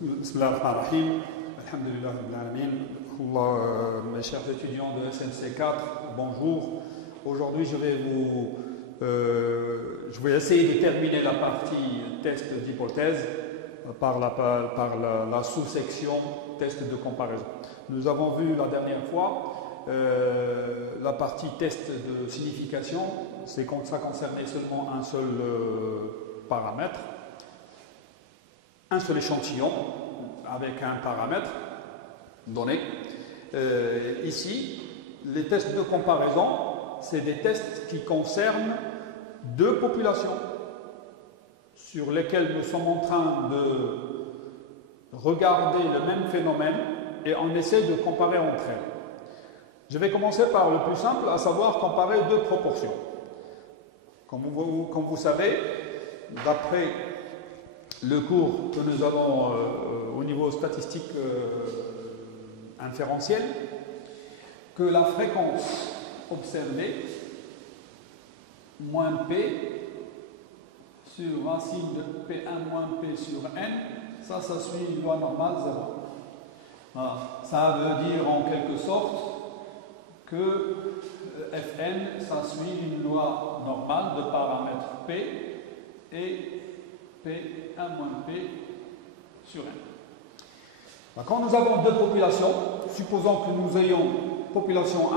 Bismillahirrahmanirrahim. Alhamdulillah Rabbil Alamin. Mes chers étudiants de SNC4, bonjour. Aujourd'hui, je vais essayer de terminer la partie test d'hypothèse par la sous-section test de comparaison. Nous avons vu la dernière fois la partie test de signification, ça concernait seulement un seul paramètre, un seul échantillon avec un paramètre donné. Ici, les tests de comparaison, c'est des tests qui concernent deux populations sur lesquelles nous sommes en train de regarder le même phénomène et on essaie de comparer entre elles. Je vais commencer par le plus simple, à savoir comparer deux proportions. Comme vous savez, d'après le cours que nous avons au niveau statistique inférentiel, que la fréquence observée moins P sur racine de P1 moins P sur N, ça suit une loi normale 0. Voilà. Ça veut dire en quelque sorte que Fn, ça suit une loi normale de paramètres P et P1 moins P sur N. Quand nous avons deux populations, supposons que nous ayons population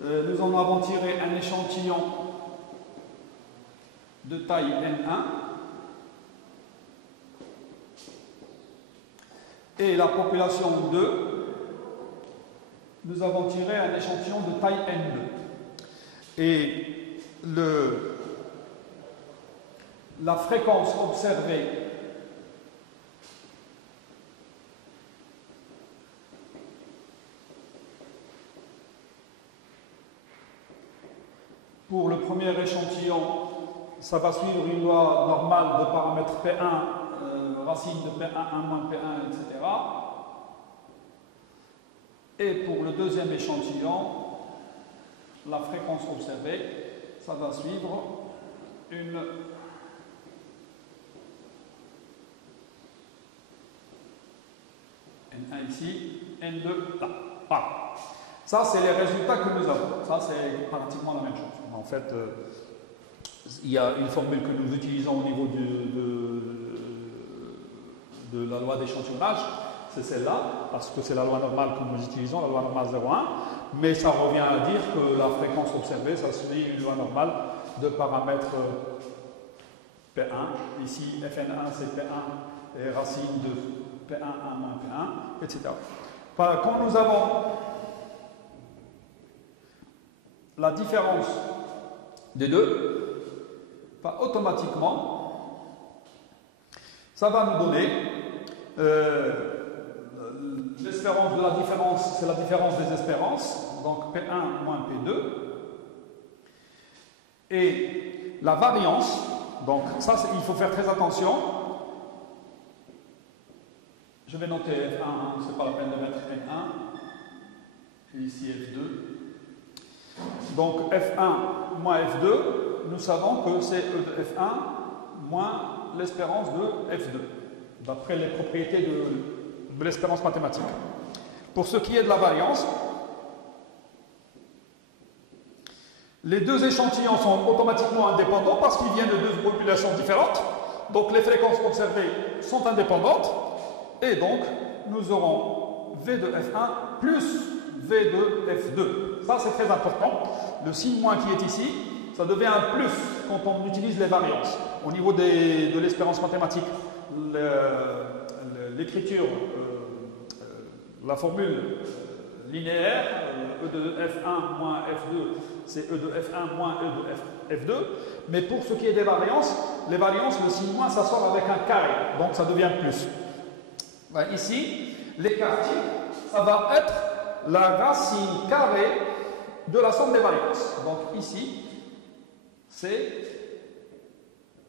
1, nous en avons tiré un échantillon de taille N1 et la population 2, nous avons tiré un échantillon de taille N2 et la fréquence observée pour le premier échantillon, ça va suivre une loi normale de paramètre P1, racine de P1, 1 moins P1, etc. Et pour le deuxième échantillon, la fréquence observée, ça va suivre une N1 ici, N2 là. Voilà. Ça, c'est les résultats que nous avons. Ça, c'est pratiquement la même chose. En fait, il y a une formule que nous utilisons au niveau de la loi d'échantillonnage, c'est celle-là, parce que c'est la loi normale que nous utilisons, la loi normale 0,1, mais ça revient à dire que la fréquence observée, ça suit une loi normale de paramètres P1, ici Fn1 c'est P1 et racine de P1, 1 moins P1, etc. Quand nous avons la différence des deux, automatiquement, ça va nous donner l'espérance de la différence, c'est la différence des espérances, donc P1 moins P2, et la variance, donc ça il faut faire très attention. Je vais noter F1, c'est pas la peine de mettre N1, et ici F2. Donc F1 moins F2, nous savons que c'est E de F1 moins l'espérance de F2, d'après les propriétés de l'espérance mathématique. Pour ce qui est de la variance, les deux échantillons sont automatiquement indépendants parce qu'ils viennent de deux populations différentes, donc les fréquences observées sont indépendantes, et donc nous aurons V de F1 plus V de F2. Ça, c'est très important. Le signe moins qui est ici, ça devient un plus quand on utilise les variances. Au niveau de l'espérance mathématique, l'écriture, la formule linéaire, E de F1 moins F2, c'est E de F1 moins E de F2. Mais pour ce qui est des variances, les variances, le signe moins, ça sort avec un carré, donc ça devient plus. Ici, l'écart type, ça va être la racine carrée de la somme des variances. Donc ici, c'est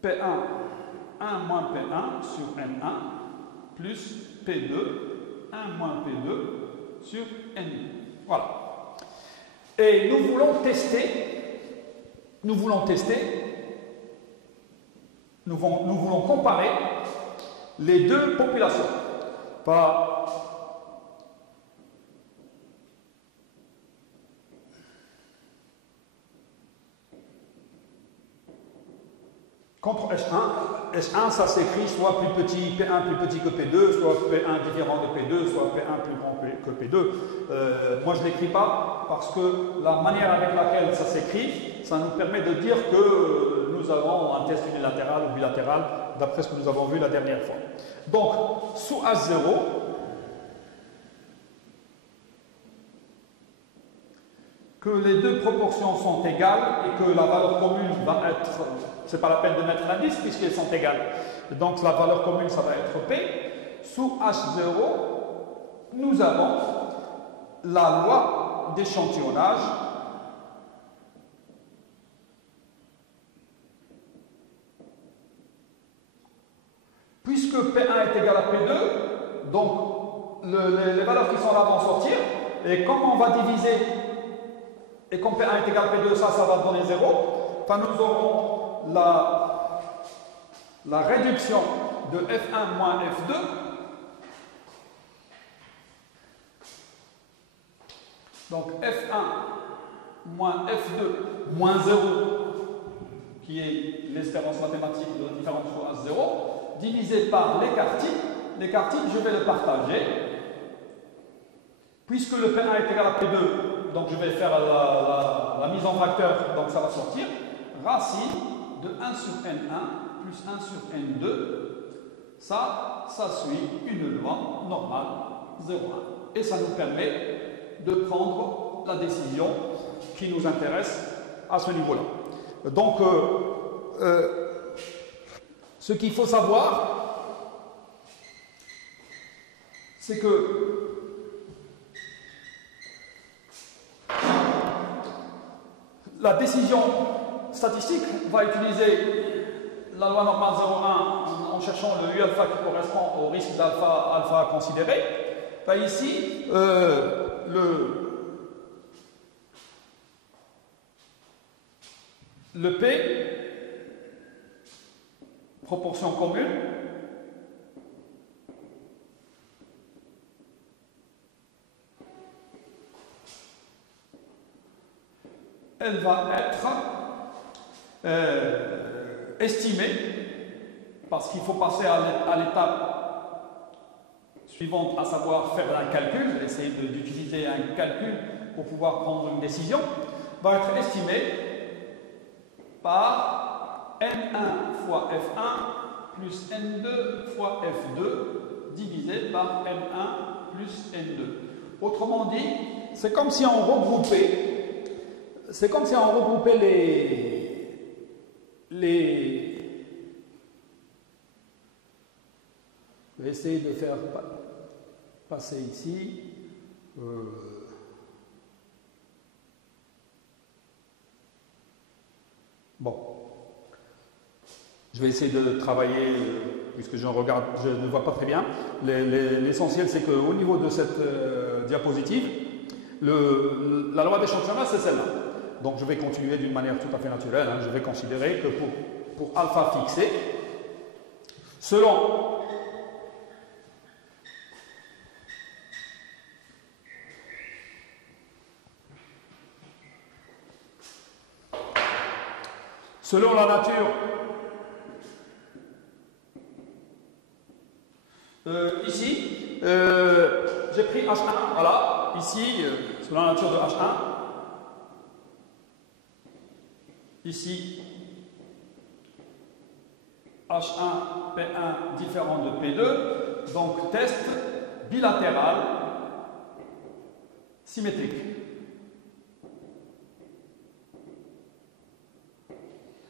P1, 1 moins P1 sur N1 plus P2, 1 moins P2 sur N2. Voilà. Et nous voulons tester nous voulons comparer les deux populations. Pas contre S1, ça s'écrit soit plus petit, P1 plus petit que P2, soit P1 différent de P2, soit P1 plus grand que P2. Moi, je ne l'écris pas parce que la manière avec laquelle ça s'écrit, ça nous permet de dire que nous avons un test unilatéral ou bilatéral, d'après ce que nous avons vu la dernière fois. Donc, sous H0, que les deux proportions sont égales et que la valeur commune va être, c'est pas la peine de mettre l'indice puisqu'elles sont égales. Donc la valeur commune, ça va être P. Sous H0, nous avons la loi d'échantillonnage puisque P1 est égal à P2, donc les valeurs qui sont là vont sortir et comme on va diviser et comme P1 est égal à P2, ça va donner 0. Enfin, nous aurons la réduction de F1 moins F2 donc F1 moins F2 moins 0 qui est l'espérance mathématique de la différence sur H0 divisé par l'écart type. L'écart type, je vais le partager puisque le P1 est égal à P2, donc je vais faire la mise en facteur, donc ça va sortir racine de 1 sur N1 plus 1 sur N2. Ça suit une loi normale 0,1. Et ça nous permet de prendre la décision qui nous intéresse à ce niveau-là. Donc, ce qu'il faut savoir, c'est que la décision statistique va utiliser la loi normale 0,1 en cherchant le U alpha qui correspond au risque alpha à considérer. Enfin, ici, le P, proportion commune, elle va être estimée parce qu'il faut passer à l'étape suivante, à savoir faire un calcul, essayer d'utiliser un calcul pour pouvoir prendre une décision, va être estimée par N1 fois F1 plus N2 fois F2 divisé par N1 plus N2. Autrement dit, c'est comme si on regroupait je vais essayer de faire passer ici. Bon. Je vais essayer de travailler, puisque je ne vois pas très bien. L'essentiel, c'est qu'au niveau de cette diapositive, la loi d'échantillonnage, c'est celle-là. Donc je vais continuer d'une manière tout à fait naturelle. Je vais considérer que pour alpha fixé, selon la nature, ici, j'ai pris H1, voilà, ici, selon la nature de H1, ici, H1, P1 différent de P2, donc test bilatéral symétrique.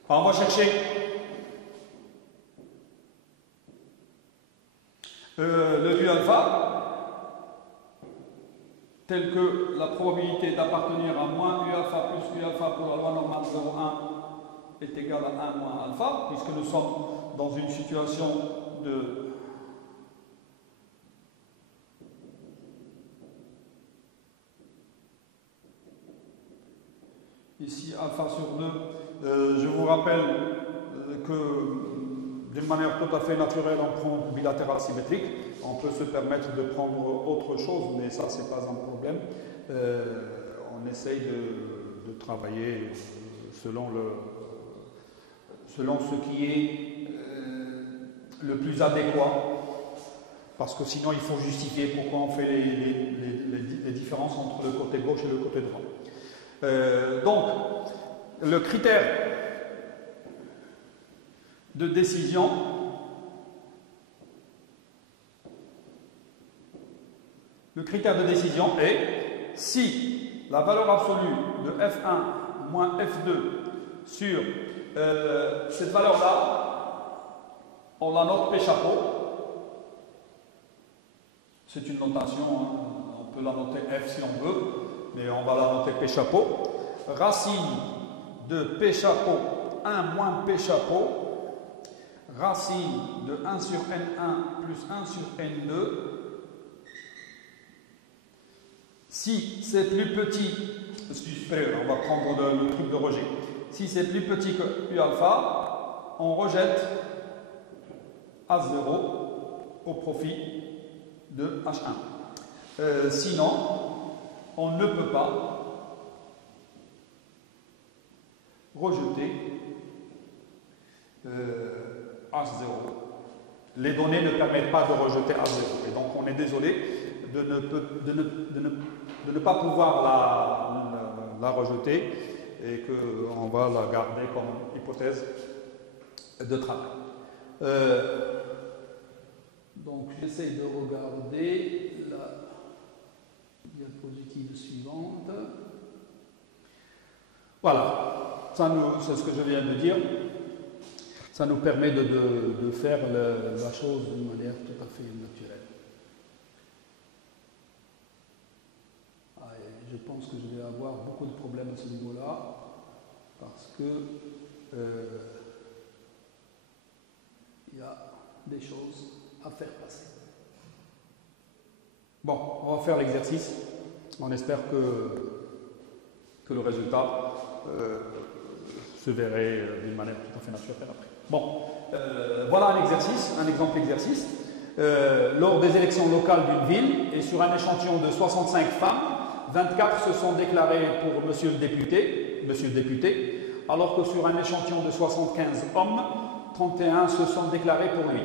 Enfin, on va chercher le U alpha tel que la probabilité d'appartenir à moins U alpha plus U alpha pour la loi normale 0,1 est égale à 1 moins alpha, puisque nous sommes dans une situation de ici alpha sur 2. Je vous rappelle que d'une manière tout à fait naturelle, on prend bilatéral symétrique. On peut se permettre de prendre autre chose, mais ça, c'est pas un problème. On essaye de travailler selon ce qui est le plus adéquat, parce que sinon il faut justifier pourquoi on fait les différences entre le côté gauche et le côté droit. Donc, le critère de décision est si la valeur absolue de F1 moins F2 sur cette valeur-là, on la note P chapeau. C'est une notation, hein. On peut la noter F si on veut, mais on va la noter P chapeau. Racine de P chapeau 1 moins P chapeau, racine de 1 sur N1 plus 1 sur N2. Si c'est plus petit, on va prendre le truc de rejet. Si c'est plus petit que U alpha, on rejette A0 au profit de H1. Sinon, on ne peut pas rejeter H0. Les données ne permettent pas de rejeter H0. Et donc, on est désolé de ne pas pouvoir la rejeter et qu'on va la garder comme hypothèse de travail. Donc, j'essaie de regarder la diapositive suivante. Voilà, c'est ce que je viens de dire. Ça nous permet de faire la chose d'une manière tout à fait naturelle. Je pense que je vais avoir beaucoup de problèmes à ce niveau-là, parce que il y a des choses à faire passer. Bon, on va faire l'exercice. On espère que le résultat se verrait d'une manière tout à fait naturelle après. Bon, voilà un exercice, un exemple exercice. Lors des élections locales d'une ville et sur un échantillon de 65 femmes, 24 se sont déclarées pour monsieur le député, alors que sur un échantillon de 75 hommes, 31 se sont déclarés pour lui.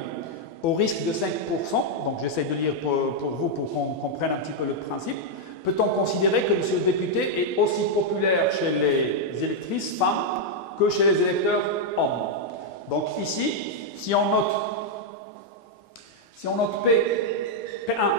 Au risque de 5%, donc j'essaie de lire pour vous pour qu'on comprenne un petit peu le principe, peut-on considérer que monsieur le député est aussi populaire chez les électrices femmes que chez les électeurs hommes? Donc ici, si on note P1